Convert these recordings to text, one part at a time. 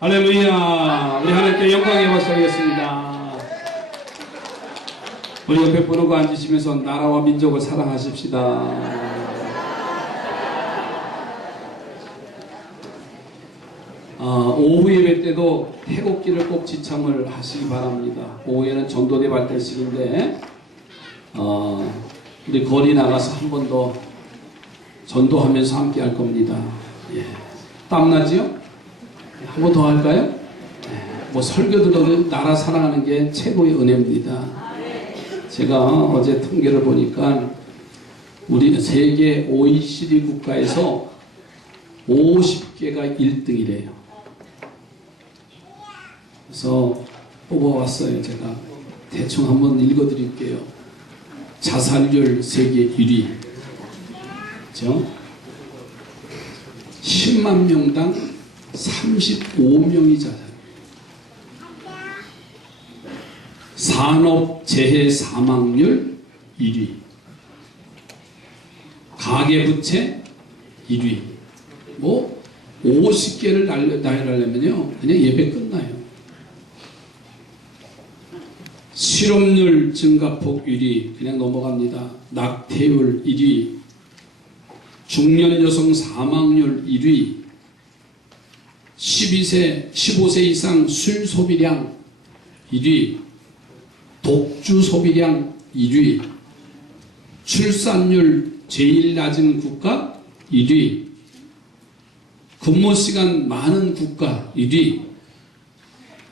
할렐루야. 우리 하나님께 영광의 박수 드리겠습니다. 우리 옆에 분하고 앉으시면서 나라와 민족을 사랑하십시다. 오후 예배 때도 태곡기를 꼭 지참을 하시기 바랍니다. 오후에는 전도대 발달식인데 우리 거리 나가서 한 번 더 전도하면서 함께 할 겁니다. 예. 땀나지요? 한 번 더 할까요? 뭐 설교 들어도 나라 사랑하는 게 최고의 은혜입니다. 제가 어제 통계를 보니까 우리 세계 OECD 국가에서 50개가 1등이래요. 그래서 뽑아왔어요. 제가 대충 한번 읽어드릴게요. 자살률 세계 1위. 그렇죠? 10만 명당 35명이 자살. 산업재해 사망률 1위. 가계부채 1위. 뭐 50개를 나열하려면요 그냥 예배 끝나요. 실업률 증가폭 1위. 그냥 넘어갑니다. 낙태율 1위. 중년 여성 사망률 1위. 15세 이상 술 소비량 1위. 독주 소비량 1위. 출산율 제일 낮은 국가 1위. 근무시간 많은 국가 1위.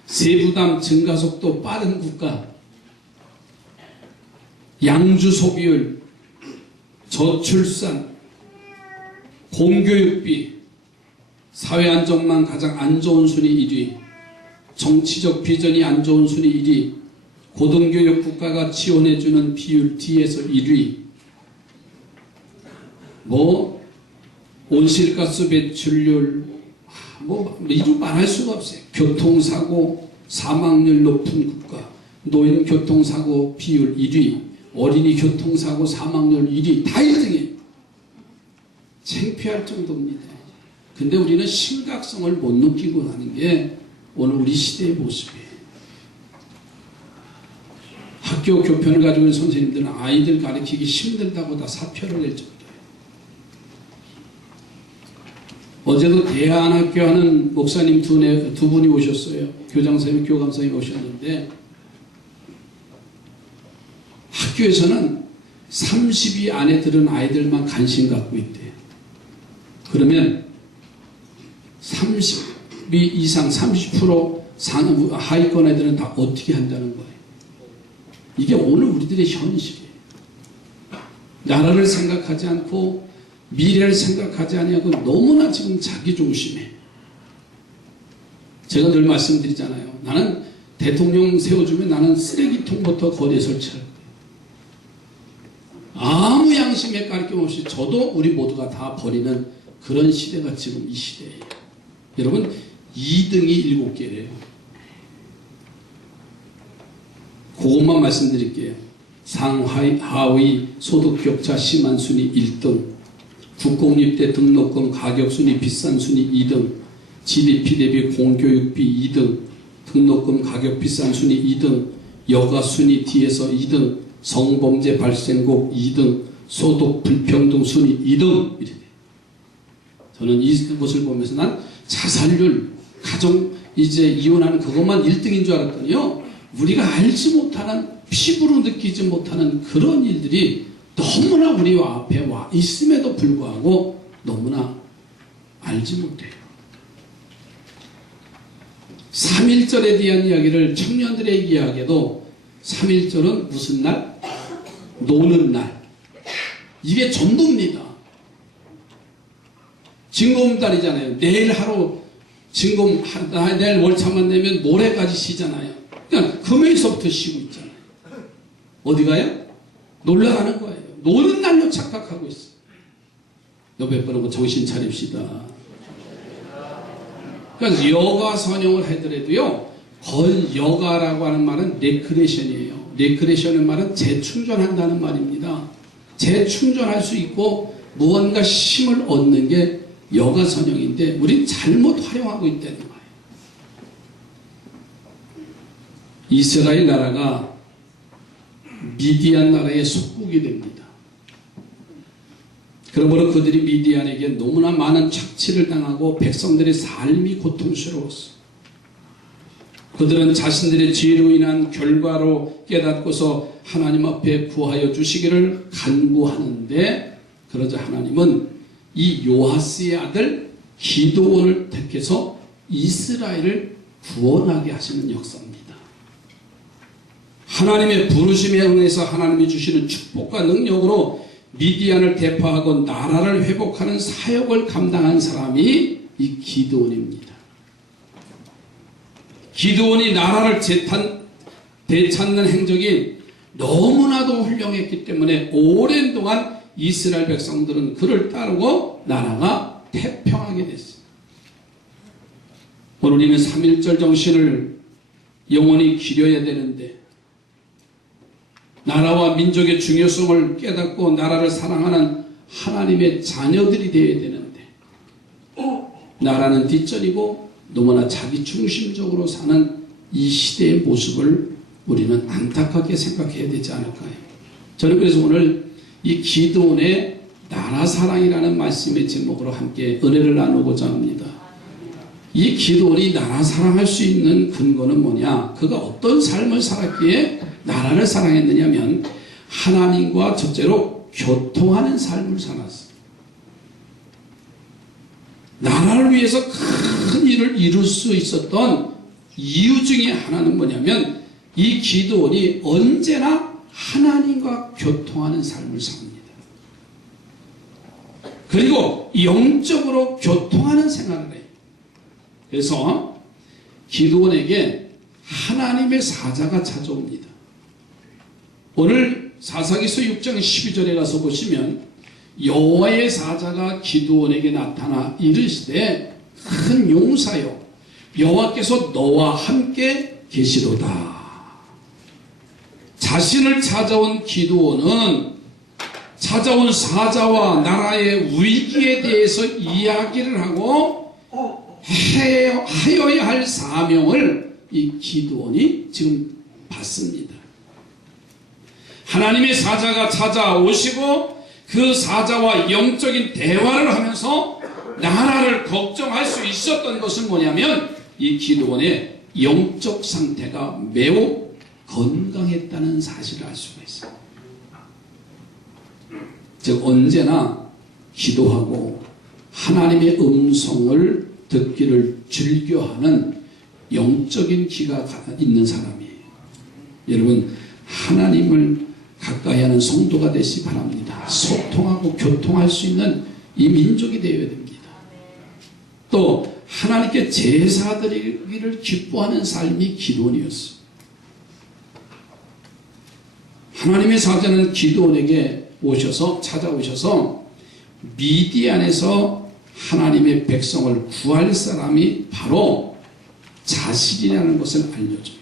세부담 증가속도 빠른 국가. 양주 소비율, 저출산, 공교육비, 사회안정망 가장 안 좋은 순위 1위. 정치적 비전이 안 좋은 순위 1위. 고등교육 국가가 지원해주는 비율 뒤에서 1위. 뭐 온실가스 배출률 뭐 이루 말할 수가 없어요. 교통사고 사망률 높은 국가. 노인 교통사고 비율 1위. 어린이 교통사고 사망률 1위. 다 1등이에요. 창피할 정도입니다. 근데 우리는 심각성을 못 느끼고 하는 게 오늘 우리 시대의 모습이에요. 학교 교편을 가지고 있는 선생님들은 아이들 가르치기 힘들다고 다 사표를 낼 정도예요. 어제도 대안학교 하는 목사님 두 분이 오셨어요. 교장선생님, 교감선생님 오셨는데 학교에서는 30위 안에 들은 아이들만 관심 갖고 있대요. 그러면 30위 이상 30% 하위권 애들은 다 어떻게 한다는 거예요. 이게 오늘 우리들의 현실이에요. 나라를 생각하지 않고 미래를 생각하지 않고 너무나 지금 자기중심해. 제가 늘 말씀드리잖아요. 나는 대통령 세워주면 나는 쓰레기통부터 거리에 설치할 거예요. 아무 양심에 가르침 없이 저도 우리 모두가 다 버리는 그런 시대가 지금 이 시대예요. 여러분 2등이 7개래요. 그것만 말씀드릴게요. 상하위 소득 격차 심한 순위 1등, 국공립대 등록금 가격 순위 비싼 순위 2등, GDP 대비 공교육비 2등, 등록금 가격 비싼 순위 2등, 여가 순위 뒤에서 2등, 성범죄 발생국 2등, 소득 불평등 순위 2등. 이래. 저는 이것을 보면서 난 자살률, 가정 이제 이혼하는 그것만 1등인 줄 알았더니요, 우리가 알지 못하는, 피부로 느끼지 못하는 그런 일들이 너무나 우리 앞에 와 있음에도 불구하고 너무나 알지 못해요. 3.1절에 대한 이야기를 청년들에게 이야기해도 3.1절은 무슨 날? 노는 날. 이게 전부입니다. 징검달이잖아요. 내일 하루 징검, 내일 월차만 내면 모레까지 쉬잖아요. 그러니까 금요일서부터 쉬고 있잖아요. 어디 가요? 놀러 가는 거예요. 노는 날로 착각하고 있어요. 옆에 분하고 정신 차립시다. 그러니까 여가 선용을 하더라도요, 여가라고 하는 말은 레크레이션이에요. 레크레이션의 말은 재충전한다는 말입니다. 재충전할 수 있고 무언가 힘을 얻는 게 여가 선용인데 우린 잘못 활용하고 있다는 거예요. 이스라엘 나라가 미디안 나라의 속국이 됩니다. 그러므로 그들이 미디안에게 너무나 많은 착취를 당하고 백성들의 삶이 고통스러웠어. 그들은 자신들의 죄로 인한 결과로 깨닫고서 하나님 앞에 구하여 주시기를 간구하는데, 그러자 하나님은 이 요하스의 아들 기드온을 택해서 이스라엘을 구원하게 하시는 역사입니다. 하나님의 부르심에 응해서 하나님이 주시는 축복과 능력으로 미디안을 대파하고 나라를 회복하는 사역을 감당한 사람이 이 기드온입니다. 기드온이 나라를 되찾는 행적이 너무나도 훌륭했기 때문에 오랜 동안 이스라엘 백성들은 그를 따르고 나라가 태평하게 됐습니다. 오늘 우리는 3.1절 정신을 영원히 기려야 되는데, 나라와 민족의 중요성을 깨닫고 나라를 사랑하는 하나님의 자녀들이 되어야 되는데, 나라는 뒷전이고 너무나 자기 중심적으로 사는 이 시대의 모습을 우리는 안타깝게 생각해야 되지 않을까요? 저는 그래서 오늘 이 기드온의 나라 사랑이라는 말씀의 제목으로 함께 은혜를 나누고자 합니다. 이 기드온이 나라 사랑할 수 있는 근거는 뭐냐? 그가 어떤 삶을 살았기에 나라를 사랑했느냐면 하나님과 첫째로 교통하는 삶을 살았어요. 나라를 위해서 큰 일을 이룰 수 있었던 이유 중에 하나는 뭐냐면 이 기드온이 언제나 하나님과 교통하는 삶을 삽니다. 그리고 영적으로 교통하는 생활을 해요. 그래서 기드온에게 하나님의 사자가 찾아옵니다. 오늘 사사기서 6장 12절에 가서 보시면 여호와의 사자가 기드온에게 나타나 이르시되 큰 용사여 여호와께서 너와 함께 계시도다. 자신을 찾아온 기드온은 찾아온 사자와 나라의 위기에 대해서 이야기를 하고 하여야 할 사명을 이 기드온이 지금 받습니다. 하나님의 사자가 찾아오시고 그 사자와 영적인 대화를 하면서 나라를 걱정할 수 있었던 것은 뭐냐면 이 기드온의 영적 상태가 매우 건강했다는 사실을 알 수가 있어요. 즉 언제나 기도하고 하나님의 음성을 듣기를 즐겨하는 영적인 기가 있는 사람이에요. 여러분 하나님을 가까이 하는 성도가 되시기 바랍니다. 소통하고 교통할 수 있는 이 민족이 되어야 됩니다. 또 하나님께 제사드리기를 기뻐하는 삶이 기드온이었어요. 하나님의 사자는 기드온에게 찾아오셔서 미디안에서 하나님의 백성을 구할 사람이 바로 자신이라는 것을 알려줘요.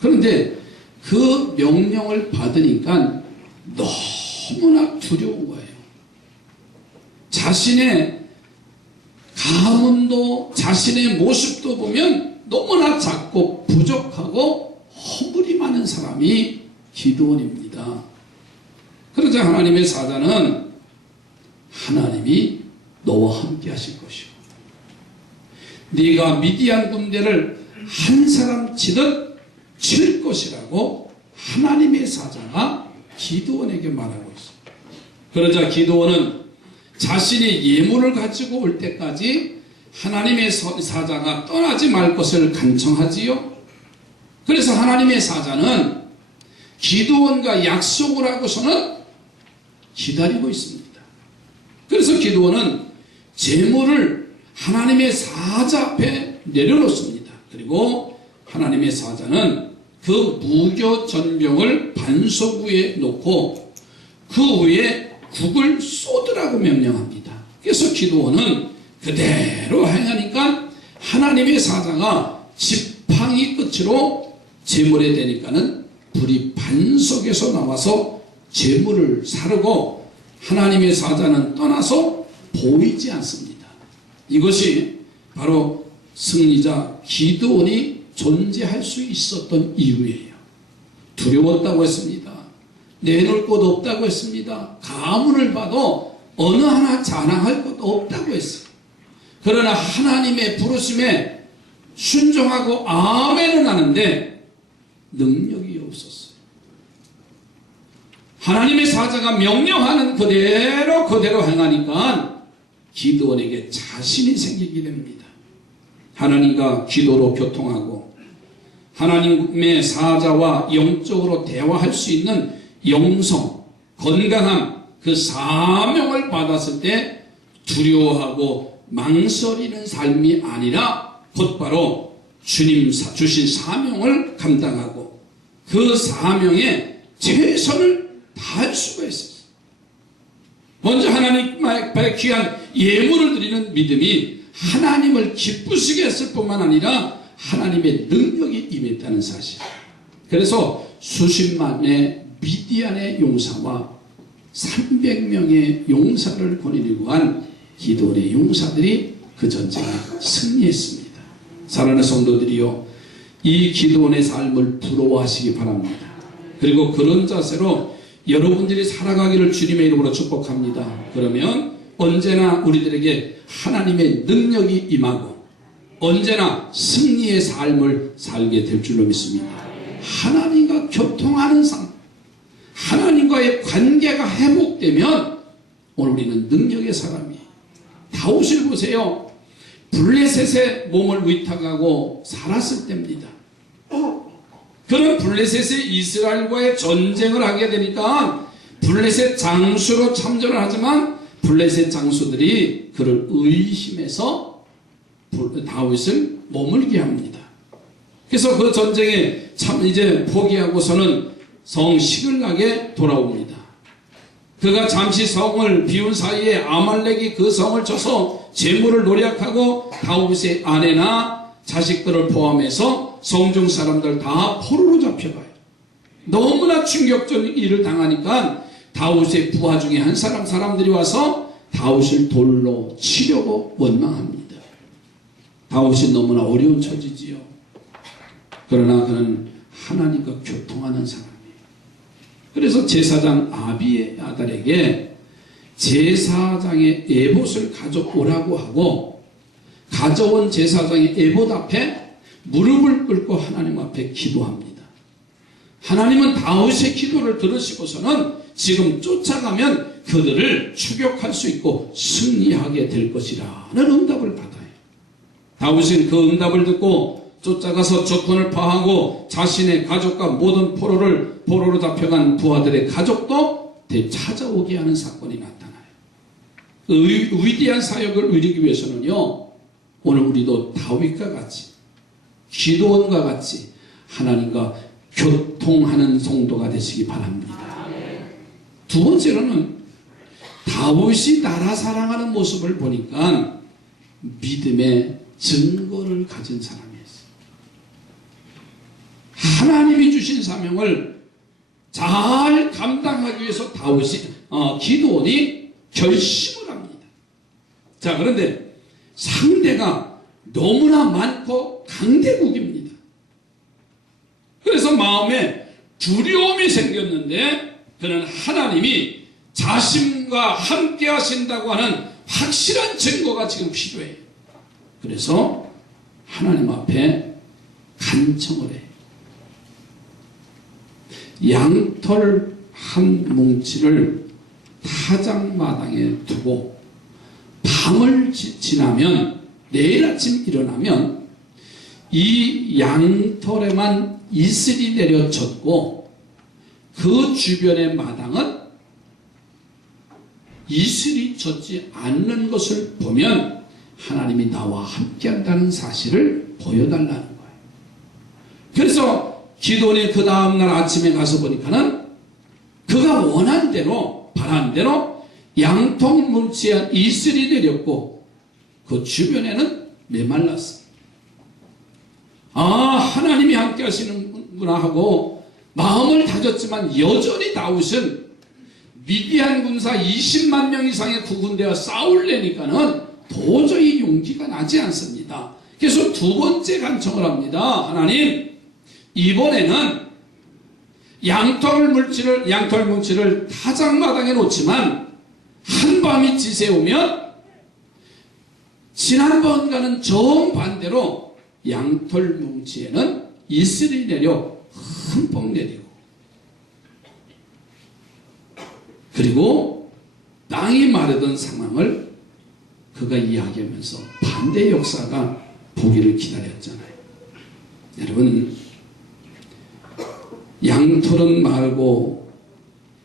그런데 그 명령을 받으니까 너무나 두려운 거예요. 자신의 가문도 자신의 모습도 보면 너무나 작고 부족하고 허물이 많은 사람이 기드온입니다. 그러자 하나님의 사자는 하나님이 너와 함께 하실 것이요, 네가 미디안 군대를 한 사람 치듯 칠 것이라고 하나님의 사자가 기드온에게 말하고 있습니다. 그러자 기드온은 자신이 예물을 가지고 올 때까지 하나님의 사자가 떠나지 말 것을 간청하지요. 그래서 하나님의 사자는 기드온과 약속을 하고서는 기다리고 있습니다. 그래서 기드온은 제물을 하나님의 사자 앞에 내려놓습니다. 그리고 하나님의 사자는 그 무교 전병을 반석 위에 놓고 그 위에 국을 쏟으라고 명령합니다. 그래서 기드온은 그대로 행하니까 하나님의 사자가 지팡이 끝으로 제물에 대니까는 불이 반석에서 나와서 제물을 사르고 하나님의 사자는 떠나서 보이지 않습니다. 이것이 바로 승리자 기드온이 존재할 수 있었던 이유예요. 두려웠다고 했습니다. 내놓을 곳 없다고 했습니다. 가문을 봐도 어느 하나 자랑할 것도 없다고 했어요. 그러나 하나님의 부르심에 순종하고 아멘은 하는데 능력이 없었어요. 하나님의 사자가 명령하는 그대로 행하니까 기드온에게 자신이 생기게 됩니다. 하나님과 기도로 교통하고 하나님의 사자와 영적으로 대화할 수 있는 영성, 건강함, 그 사명을 받았을 때 두려워하고 망설이는 삶이 아니라 곧바로 주님 주신 사명을 감당하고 그 사명에 최선을 다할 수가 있었어요. 먼저 하나님 앞에 귀한 예물을 드리는 믿음이 하나님을 기쁘시게 했을 뿐만 아니라 하나님의 능력이 임했다는 사실. 그래서 수십만의 미디안의 용사와 300명의 용사를 거느리고 간 기드온의 용사들이 그 전쟁에 승리했습니다. 사랑하는 성도들이요, 이 기드온의 삶을 부러워하시기 바랍니다. 그리고 그런 자세로 여러분들이 살아가기를 주님의 이름으로 축복합니다. 그러면 언제나 우리들에게 하나님의 능력이 임하고 언제나 승리의 삶을 살게 될 줄로 믿습니다. 하나님과 교통하는 삶, 하나님과의 관계가 회복되면 오늘 우리는 능력의 사람이에요. 다윗을 보세요. 블레셋의 몸을 위탁하고 살았을 때입니다. 그런 블레셋의 이스라엘과의 전쟁을 하게 되니까 블레셋 장수로 참전을 하지만 블레셋 장수들이 그를 의심해서 다윗을 머물게 합니다. 그래서 그 전쟁에 참 이제 포기하고서는 성 시글락에 돌아옵니다. 그가 잠시 성을 비운 사이에 아말렉이 그 성을 쳐서 재물을 노략하고 다윗의 아내나 자식들을 포함해서 성중 사람들 다 포로로 잡혀가요. 너무나 충격적인 일을 당하니까 다윗의 부하 중에 한 사람들이 와서 다윗을 돌로 치려고 원망합니다. 다윗이 너무나 어려운 처지지요. 그러나 그는 하나님과 교통하는 사람이에요. 그래서 제사장 아비의 아들에게 제사장의 에봇을 가져오라고 하고 가져온 제사장의 에봇 앞에 무릎을 꿇고 하나님 앞에 기도합니다. 하나님은 다윗의 기도를 들으시고서는 지금 쫓아가면 그들을 추격할 수 있고 승리하게 될 것이라는 응답을 받아요. 다윗은 그 응답을 듣고 쫓아가서 적군을 파하고 자신의 가족과 모든 포로로 잡혀간 부하들의 가족도 되찾아오게 하는 사건이 나타나요. 그 위대한 사역을 이루기 위해서는요, 오늘 우리도 다윗과 같이 기드온과 같이 하나님과 교통하는 성도가 되시기 바랍니다. 두 번째로는 다윗이 나라 사랑하는 모습을 보니까 믿음의 증거를 가진 사람이었어요. 하나님이 주신 사명을 잘 감당하기 위해서 기드온이 결심을 합니다. 자, 그런데 상대가 너무나 많고 강대국입니다. 그래서 마음에 두려움이 생겼는데 그는 하나님이 자신과 함께 하신다고 하는 확실한 증거가 지금 필요해요. 그래서 하나님 앞에 간청을 해요. 양털 한 뭉치를 타작마당에 두고 밤을 지나면 내일 아침 일어나면 이 양털에만 이슬이 내려쳤고 그 주변의 마당은 이슬이 젖지 않는 것을 보면 하나님이 나와 함께한다는 사실을 보여달라는 거예요. 그래서 기드온이 그 다음날 아침에 가서 보니까는 그가 원한 대로 바란 대로 양털 뭉치에 이슬이 내렸고 그 주변에는 메말랐어요. 아, 하나님이 함께 하시는구나 하고 마음을 다졌지만 여전히 다윗은 미디안 군사 20만 명 이상의 구군대와 싸우려니까는 도저히 용기가 나지 않습니다. 그래서 두 번째 간청을 합니다. 하나님, 이번에는 양털 뭉치를 타작마당에 놓지만 한밤이 지새우면 지난번과는 정반대로 양털 뭉치에는 이슬이 내려 흠뻑 내리고 그리고 땅이 마르던 상황을 그가 이야기하면서 반대 역사가 보기를 기다렸잖아요. 여러분, 양털은 마르고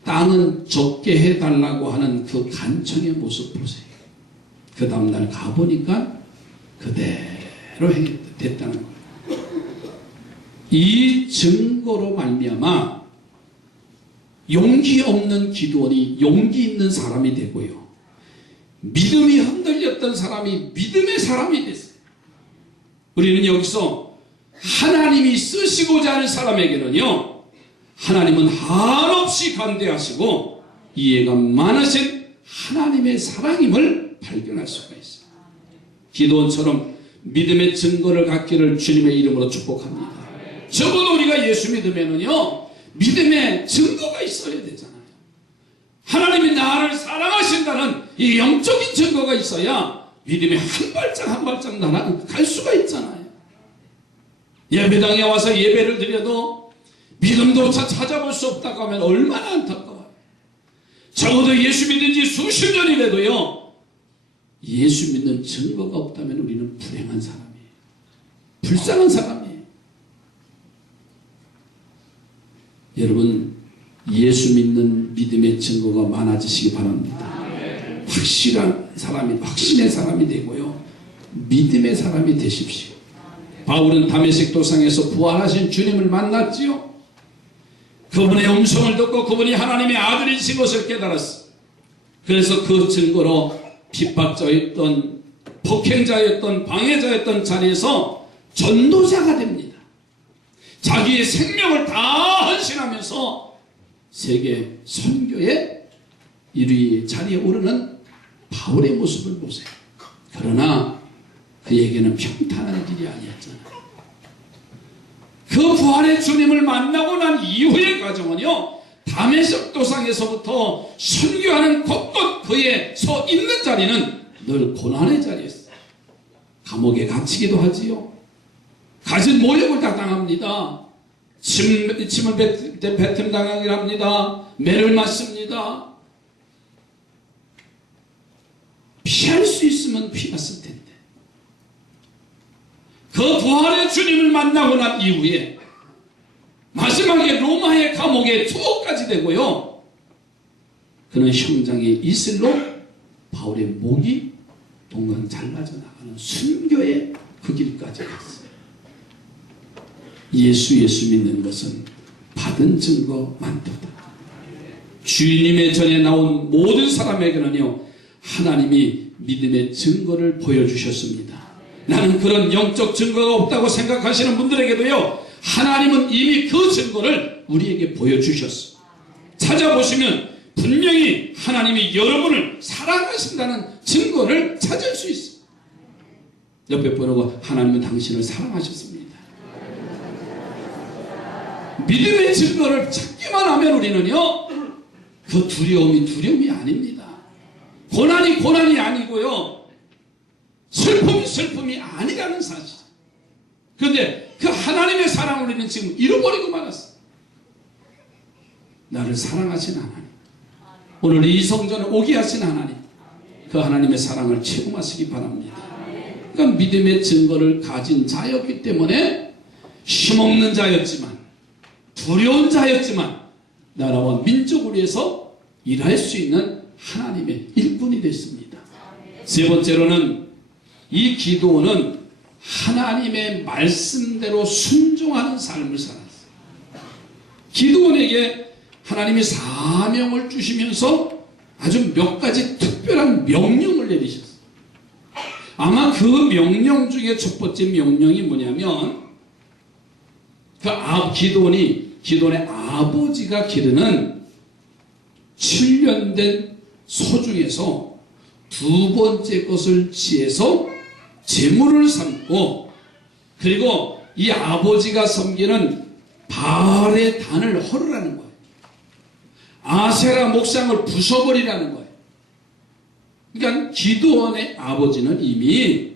땅은 적게 해달라고 하는 그 간청의 모습 보세요. 그 다음날 가보니까 그대로 됐다는 거예요. 이 증거로 말미암아 용기 없는 기드온이 용기 있는 사람이 되고요. 믿음이 흔들렸던 사람이 믿음의 사람이 됐어요. 우리는 여기서 하나님이 쓰시고자 하는 사람에게는요, 하나님은 한없이 관대하시고 이해가 많으신 하나님의 사랑임을 발견할 수가 있어요. 기드온처럼 믿음의 증거를 갖기를 주님의 이름으로 축복합니다. 적어도 우리가 예수 믿으면은요, 믿음의 증거가 있어야 되잖아요. 하나님이 나를 사랑하신다는 이 영적인 증거가 있어야 믿음이 한 발짝 한 발짝 나아갈 수가 있잖아요. 예배당에 와서 예배를 드려도 믿음조차 찾아볼 수 없다고 하면 얼마나 안타까워요. 적어도 예수 믿은 지 수십 년이라도요, 예수 믿는 증거가 없다면 우리는 불행한 사람이에요. 불쌍한 사람이에요. 여러분, 예수 믿는 믿음의 증거가 많아지시기 바랍니다. 확실한 사람이, 확신의 사람이 되고요, 믿음의 사람이 되십시오. 바울은 다메섹 도상에서 부활하신 주님을 만났지요. 그분의 음성을 듣고 그분이 하나님의 아들이신 것을 깨달았어요. 그래서 그 증거로 핍박자였던, 폭행자였던, 방해자였던 자리에서 전도자가 됩니다. 자기의 생명을 다 헌신하면서 세계 선교의 1위 자리에 오르는 바울의 모습을 보세요. 그러나 그에게는 평탄한 길이 아니었잖아요. 그 부활의 주님을 만나고 난 이후의 과정은요, 다메섹 도상에서부터 선교하는 곳곳 그의 서 있는 자리는 늘 고난의 자리였어요. 감옥에 갇히기도 하지요. 가진 모욕을 다 당합니다. 침을 뱉음 당하기를 합니다. 매를 맞습니다. 피할 수 있으면 피했을 텐데. 그 부활의 주님을 만나고 난 이후에 마지막에 로마의 감옥에 투옥까지 되고요, 그는 형장의 이슬로 바울의 목이 동강 잘라져 나가는 순교의 그 길까지 갔어요. 예수 믿는 것은 받은 증거 많도다. 주님의 전에 나온 모든 사람에게는요, 하나님이 믿음의 증거를 보여주셨습니다. 나는 그런 영적 증거가 없다고 생각하시는 분들에게도요, 하나님은 이미 그 증거를 우리에게 보여주셨어. 찾아보시면 분명히 하나님이 여러분을 사랑하신다는 증거를 찾을 수 있어. 옆에 보고 하나님은 당신을 사랑하셨습니다. 믿음의 증거를 찾기만 하면 우리는요, 그 두려움이 아닙니다. 고난이 아니고요, 슬픔이 아니라는 사실. 그런데 그 하나님의 사랑을 우리는 지금 잃어버리고 말았어. 나를 사랑하신 하나님, 오늘 이 성전에 오게 하신 하나님, 그 하나님의 사랑을 체험하시기 바랍니다. 그러니까 믿음의 증거를 가진 자였기 때문에 힘없는 자였지만, 두려운 자였지만 나라와 민족을 위해서 일할 수 있는 하나님의 일꾼이 됐습니다. 세 번째로는 이 기도원은 하나님의 말씀대로 순종하는 삶을 살았어요. 기도원에게 하나님이 사명을 주시면서 아주 몇 가지 특별한 명령을 내리셨어요. 아마 그 명령 중에 첫 번째 명령이 뭐냐면, 그 기도원의 아버지가 기르는 7년 된 소 중에서 두 번째 것을 취해서 제물을 삼고, 그리고 이 아버지가 섬기는 바알의 단을 헐으라는 거예요. 아세라 목상을 부숴버리라는 거예요. 그러니까 기도원의 아버지는 이미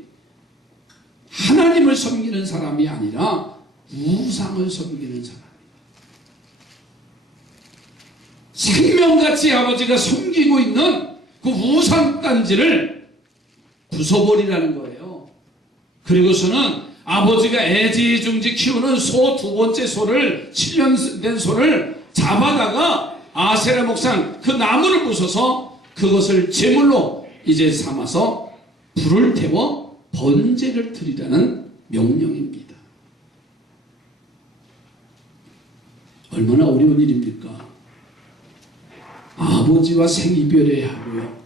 하나님을 섬기는 사람이 아니라 우상을 섬기는 사람이에요. 생명같이 아버지가 섬기고 있는 그 우상단지를 부숴버리라는 거예요. 그리고서는 아버지가 애지중지 키우는 소 두 번째 소를, 7년 된 소를 잡아다가 아세라 목상 그 나무를 부숴서 그것을 제물로 이제 삼아서 불을 태워 번제를 드리라는 명령입니다. 얼마나 어려운 일입니까? 아버지와 생이별해야 하고요,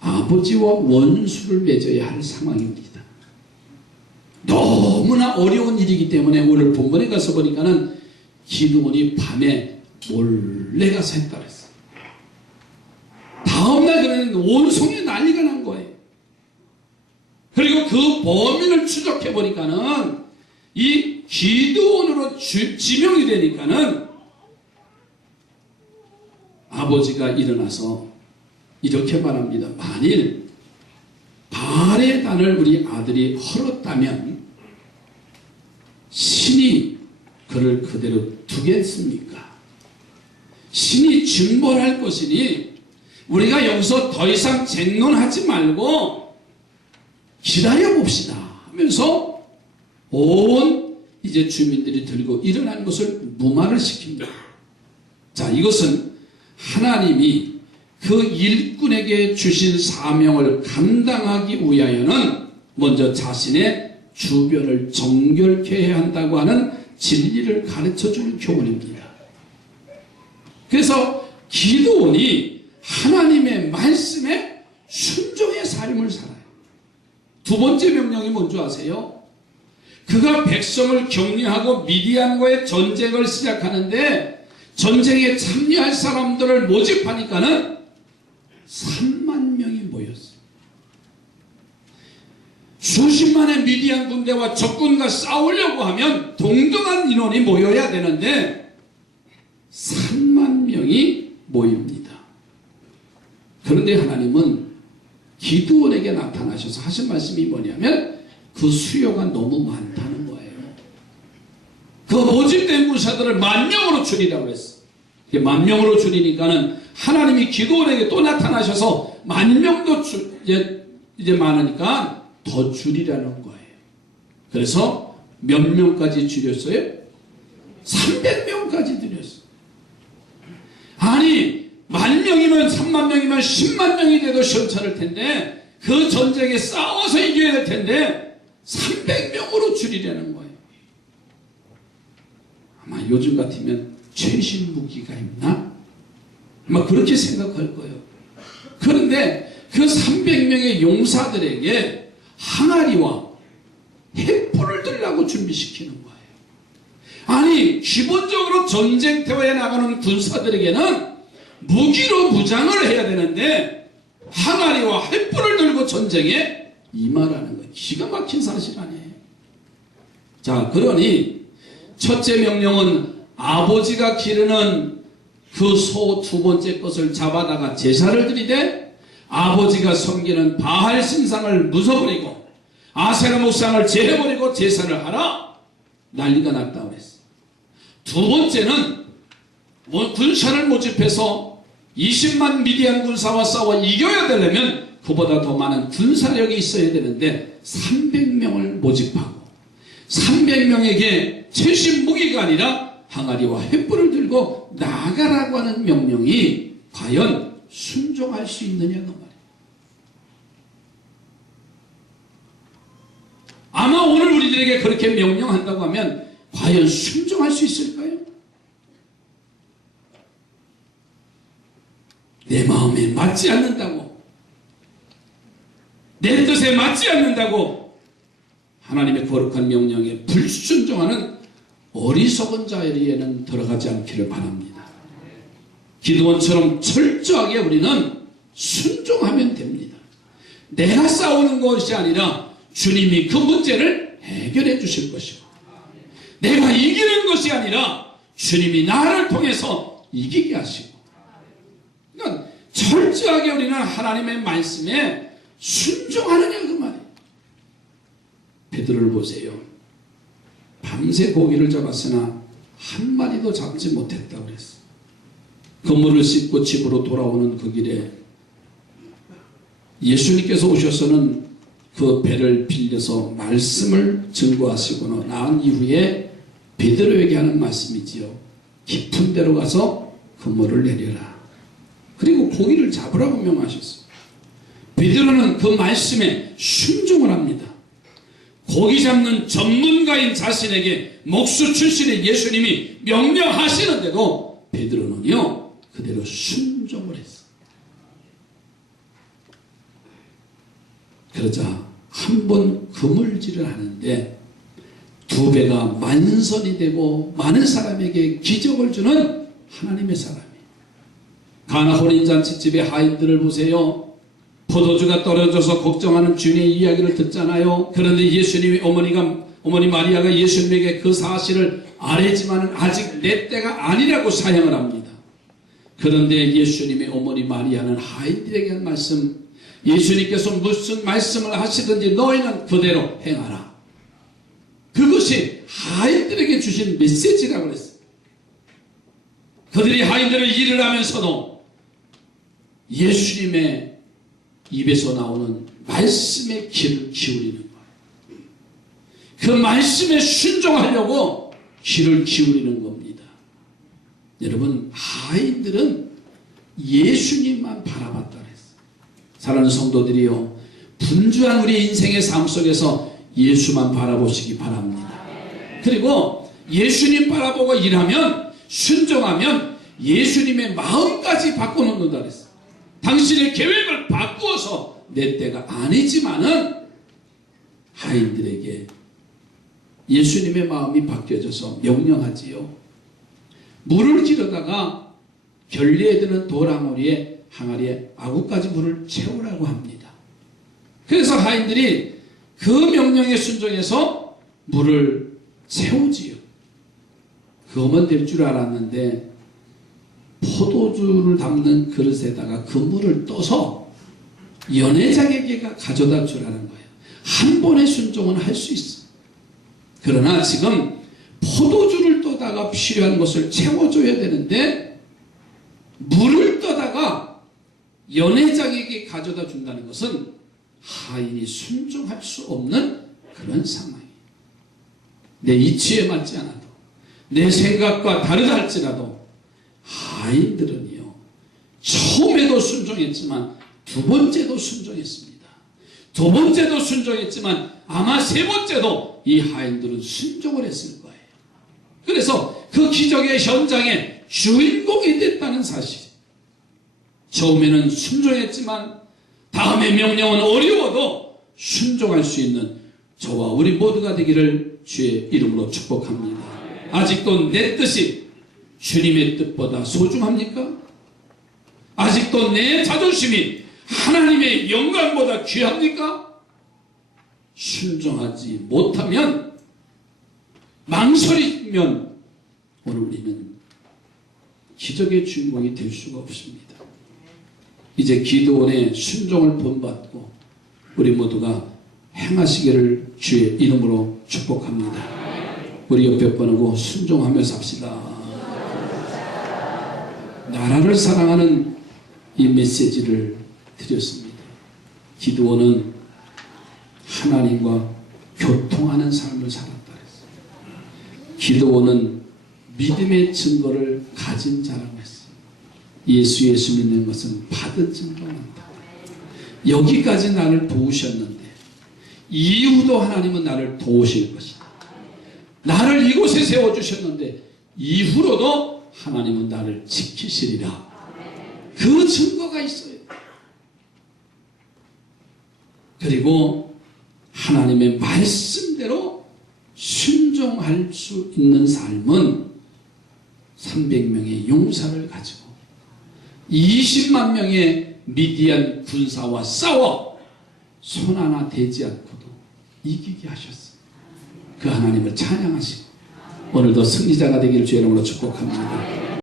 아버지와 원수를 맺어야 할 상황입니다. 너무나 어려운 일이기 때문에 오늘 본문에 가서 보니까는 기드온이 밤에 몰래 가서 했다 그랬어요. 다음날 그러면 온 성에 난리가 난 거예요. 그리고 그 범인을 추적해 보니까는 이 기드온으로 지명이 되니까는 아버지가 일어나서 이렇게 말합니다. 만일 바알의 단을 우리 아들이 헐었다면 신이 그를 그대로 두겠습니까? 신이 징벌할 것이니 우리가 여기서 더 이상 쟁론하지 말고 기다려봅시다 하면서 온 이제 주민들이 들고 일어난 것을 무마를 시킵니다. 자, 이것은 하나님이 그 일꾼에게 주신 사명을 감당하기 위하여는 먼저 자신의 주변을 정결케 해야 한다고 하는 진리를 가르쳐주는 교훈입니다. 그래서 기드온이 하나님의 말씀에 순종의 삶을 살아요. 두 번째 명령이 뭔지 아세요? 그가 백성을 격려하고 미디안과의 전쟁을 시작하는데 전쟁에 참여할 사람들을 모집하니까는 3만 명이 모였어요. 수십만의 미디안 군대와 적군과 싸우려고 하면 동등한 인원이 모여야 되는데 3만 명이 모입니다. 그런데 하나님은 기드온에게 나타나셔서 하신 말씀이 뭐냐면 그 수요가 너무 많다는 거예요. 그 모집된 군사들을 10,000명으로 줄이라고 했어. 10,000명으로 줄이니까는 하나님이 기드온에게 또 나타나셔서 10,000명도 이제 많으니까 더 줄이라는 거예요. 그래서 몇 명까지 줄였어요? 300명까지 줄였어요. 아니 10,000명이면 30,000명이면 100,000명이 돼도 시원찮을 텐데 그 전쟁에 싸워서 이겨야 될 텐데 300명으로 줄이려는 거예요. 아마 요즘 같으면 최신 무기가 있나? 아마 그렇게 생각할 거예요. 그런데 그 300명의 용사들에게 항아리와 횃불을 들라고 준비시키는 거예요. 아니 기본적으로 전쟁터에 나가는 군사들에게는 무기로 무장을 해야 되는데 항아리와 횃불을 들고 전쟁에 임하라는 거예요. 기가 막힌 사실 아니에요. 자, 그러니 첫째 명령은 아버지가 기르는 그 소 두 번째 것을 잡아다가 제사를 드리되 아버지가 섬기는 바알 신상을 무서버리고 아세라 목상을 제해버리고 제사를 하라. 난리가 났다고 그랬어요. 두 번째는 군사를 모집해서 20만 미디안 군사와 싸워 이겨야 되려면 그보다 더 많은 군사력이 있어야 되는데 300명을 모집하고 300명에게 최신 무기가 아니라 항아리와 횃불을 들고 나가라고 하는 명령이 과연 순종할 수 있느냐는 말이에요. 아마 오늘 우리들에게 그렇게 명령한다고 하면 과연 순종할 수 있을까요? 내 마음에 맞지 않는다고, 내 뜻에 맞지 않는다고 하나님의 거룩한 명령에 불순종하는 어리석은 자리에는 들어가지 않기를 바랍니다. 기드온처럼 철저하게 우리는 순종하면 됩니다. 내가 싸우는 것이 아니라 주님이 그 문제를 해결해 주실 것이고, 내가 이기는 것이 아니라 주님이 나를 통해서 이기게 하시고, 그러니까 철저하게 우리는 하나님의 말씀에 순종하느냐 그 말이에요. 베드로를 보세요. 밤새 고기를 잡았으나 한 마리도 잡지 못했다고 그랬어요. 그물을 씻고 집으로 돌아오는 그 길에 예수님께서 오셔서는 그 배를 빌려서 말씀을 증거하시고 난 이후에 베드로에게 하는 말씀이지요. 깊은 데로 가서 그물을 내려라. 그리고 고기를 잡으라고 명하셨어요. 베드로는 그 말씀에 순종을 합니다. 고기 잡는 전문가인 자신에게 목수 출신의 예수님이 명령하시는데도 베드로는요 그대로 순종을 했어요. 그러자 한 번 그물질을 하는데 두 배가 만선이 되고 많은 사람에게 기적을 주는 하나님의 사람이에요. 가나 혼인잔치집의 하인들을 보세요. 포도주가 떨어져서 걱정하는 주님의 이야기를 듣잖아요. 그런데 예수님의 어머니 마리아가 예수님에게 그 사실을 알지만 아직 내 때가 아니라고 사양을 합니다. 그런데 예수님의 어머니 마리아는 하인들에게 한 말씀, 예수님께서 무슨 말씀을 하시든지 너희는 그대로 행하라. 그것이 하인들에게 주신 메시지라고 그랬어요. 그들이 하인들을 일을 하면서도 예수님의 입에서 나오는 말씀에 귀를 기울이는 거예요. 그 말씀에 순종하려고 귀를 기울이는 겁니다. 여러분, 하인들은 예수님만 바라봤다 그랬어요. 사랑하는 성도들이요, 분주한 우리 인생의 삶 속에서 예수만 바라보시기 바랍니다. 그리고 예수님 바라보고 일하면, 순종하면 예수님의 마음까지 바꿔놓는다 그랬어요. 당신의 계획을 바꾸어서 내 때가 아니지만은 하인들에게 예수님의 마음이 바뀌어져서 명령하지요. 물을 기르다가 결리에 드는 돌아무리에 항아리에 아구까지 물을 채우라고 합니다. 그래서 하인들이 그 명령에 순종해서 물을 채우지요. 그거면 될 줄 알았는데 포도주를 담는 그릇에다가 그 물을 떠서 연회장에게 가져다 주라는 거예요. 한 번의 순종은 할 수 있어. 그러나 지금 포도주를 떠다가 필요한 것을 채워줘야 되는데 물을 떠다가 연회장에게 가져다 준다는 것은 하인이 순종할 수 없는 그런 상황이에요. 내 이치에 맞지 않아도, 내 생각과 다르다 할지라도 하인들은요, 처음에도 순종했지만 두 번째도 순종했습니다. 두 번째도 순종했지만 아마 세 번째도 이 하인들은 순종을 했을 거예요. 그래서 그 기적의 현장에 주인공이 됐다는 사실. 처음에는 순종했지만 다음의 명령은 어려워도 순종할 수 있는 저와 우리 모두가 되기를 주의 이름으로 축복합니다. 아직도 내 뜻이 주님의 뜻보다 소중합니까? 아직도 내 자존심이 하나님의 영광보다 귀합니까? 순종하지 못하면, 망설이면 오늘 우리는 기적의 주인공이 될 수가 없습니다. 이제 기도원의 순종을 본받고 우리 모두가 행하시기를 주의 이름으로 축복합니다. 우리 옆에 번하고 순종하며 삽시다. 나라를 사랑하는 이 메시지를 드렸습니다. 기도원은 하나님과 교통하는 삶을 살았다 그랬어요. 기도원은 믿음의 증거를 가진 자라고 했어요. 예수 믿는 것은 받은 증거가 난다. 여기까지 나를 도우셨는데 이후도 하나님은 나를 도우실 것이다. 나를 이곳에 세워주셨는데 이후로도 하나님은 나를 지키시리라. 그 증거가 있어요. 그리고 하나님의 말씀대로 순종할 수 있는 삶은 300명의 용사를 가지고 20만 명의 미디안 군사와 싸워 손 하나 대지 않고도 이기게 하셨어요. 그 하나님을 찬양하시고 오늘도 승리자가 되기를 주의 이름으로 축복합니다.